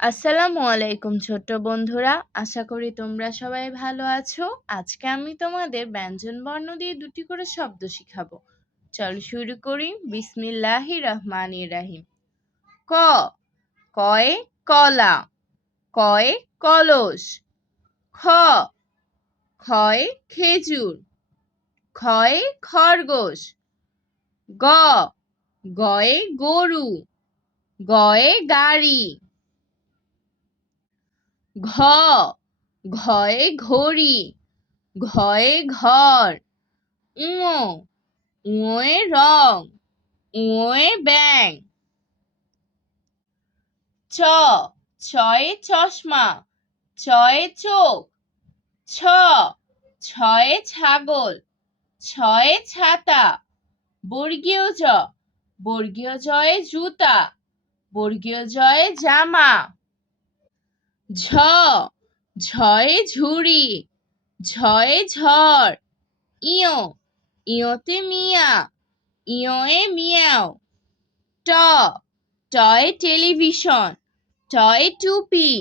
আসসালামু আলাইকুম ছোট্ট বন্ধুরা, আশা করি তোমরা সবাই ভালো আছো। আজকে আমি তোমাদের ব্যঞ্জন বর্ণ দিয়ে দুটি করে শব্দ শিখাবো। চলো শুরু করি। বিসমিল্লাহির রহমানির রহিম। ক, কয়ে কলা, কয়ে কলস। খ, খয়ে খেজুর, খয়ে খরগোশ। গ, গয়ে গরু, গয়ে গাড়ি। ঘ, ঘয়ে ঘড়ি, ঘয়ে ঘর। উঁ, উঁয়ে রং, উঁয়ে ব্যাঙ। চ, ছয়ে চশমা, ছয়ে চোখ। ছ, ছয়ে ছাগল, ছয়ে ছাতা। বর্গীয় জ, বর্গীয় জয়ে জুতা, বর্গীয় জয়ে জামা। ঝ, ঝয়ে ঝুড়ি, ঝয়ে ঝড়। ইয়, ইয়তে মিয়া, ইয়য়ে মিয়াও। ট, টয়ে টেলিভিশন, টয়ে টুপি।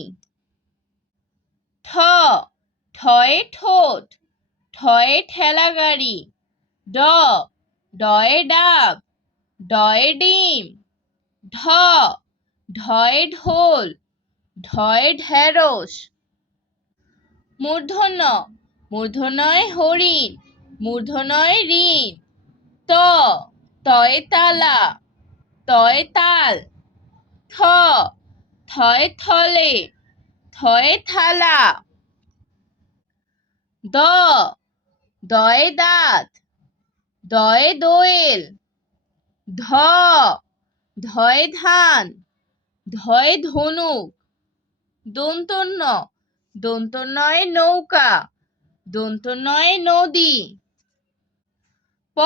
ঠ, ঠয়ে ঠোঁট, ঠয়ে ঠেলা গাড়ি। ড, ডয়ে ডাব, ডয়ে ডিম। ঢ, ঢয়ে ঢোল, ঢয়ে ঢেঁড়স। মূর্ধন্য, মূর্ধন্যয়ে হরিণ, মূর্ধন্যয়ে ঋণ। ত, তয়ে তালা, তয়ে তাল। থ, থয়ে থলে, থয়ে থালা। দ, দয়ে দাঁত, দয়ে দোয়েল। ধ, ধয়ে ধান, ধয়ে ধনুক। দন্তন্য, দন্তন্যয়ে নৌকা, দন্তন্যয়ে নদী। প,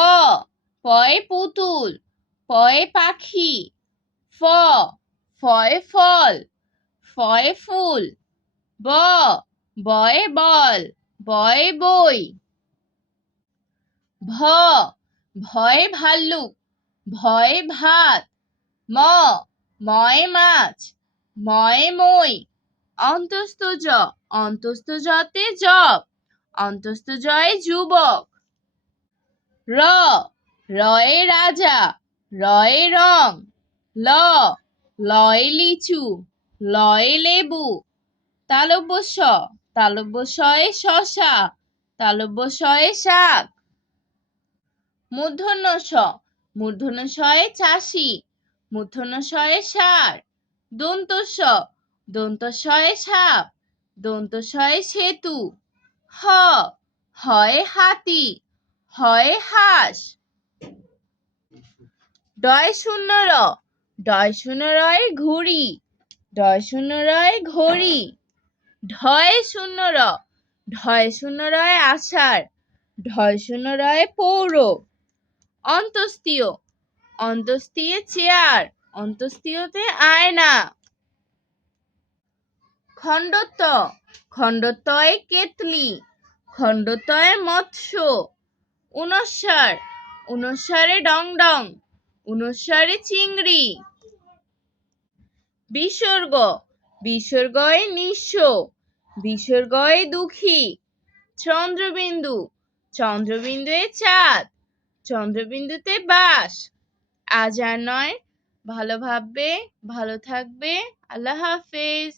পয়ে পুতুল, পয়ে পাখি। ফ, ফয়ে ফল, ফয়ে ফুল। ব, বয়ে বল, বয়ে বই। ভ, ভয়ে ভাল্লুক, ভয়ে ভাত। ম, ময়ে মাছ, ময়ে মই। অন্তস্থ জ, অন্তস্থ জতে জব, অন্তস্থ জয়ে যুবক। র, রয়ে রাজা, রয়ে রং। ল, লয়ে লিচু, লয়ে লেবু। তালব্য শ, তালব্য শয়ে শশা, তালব্য শয়ে শাক। মূর্ধন্য ষ, মূর্ধন্য শয়ে চাষি, মূর্ধন্য শয়ে ষাঁড়। দন্ত স, দন্ত শয়ে সাপ, দন্ত শয়ে সেতু। হ, হয়ে হাতি, হয়ে হাঁস। ডয় শূন্য র, ডয় শূন্য রয়ে ঘুড়ি, ডয় শূন্য রয়ে ঘড়ি। ঢয় শূন্য র, ঢয় শূন্য রয়ে আষাঢ়, ঢয় শূন্য রয়ে পৌর। অন্তস্তীয়, অন্তস্তীয়ে চেয়ার, অন্তস্তীয়তে আয়না। খণ্ডত্ব, খণ্ডত্বয়ে কেতলি, খণ্ডত্বয়ে মৎস্য। ঊনস্বর, ঊনস্বরে ডংডং, ঊনস্বরে চিংড়ি। বিসর্গ, বিসর্গয়ে নিঃস্ব, বিসর্গয়ে দুঃখী। চন্দ্রবিন্দু, চন্দ্রবিন্দুয়ে চাঁদ, চন্দ্রবিন্দুতে বাস। আজ আর নয়, ভালো ভাববে, ভালো থাকবে। আল্লাহ হাফেজ।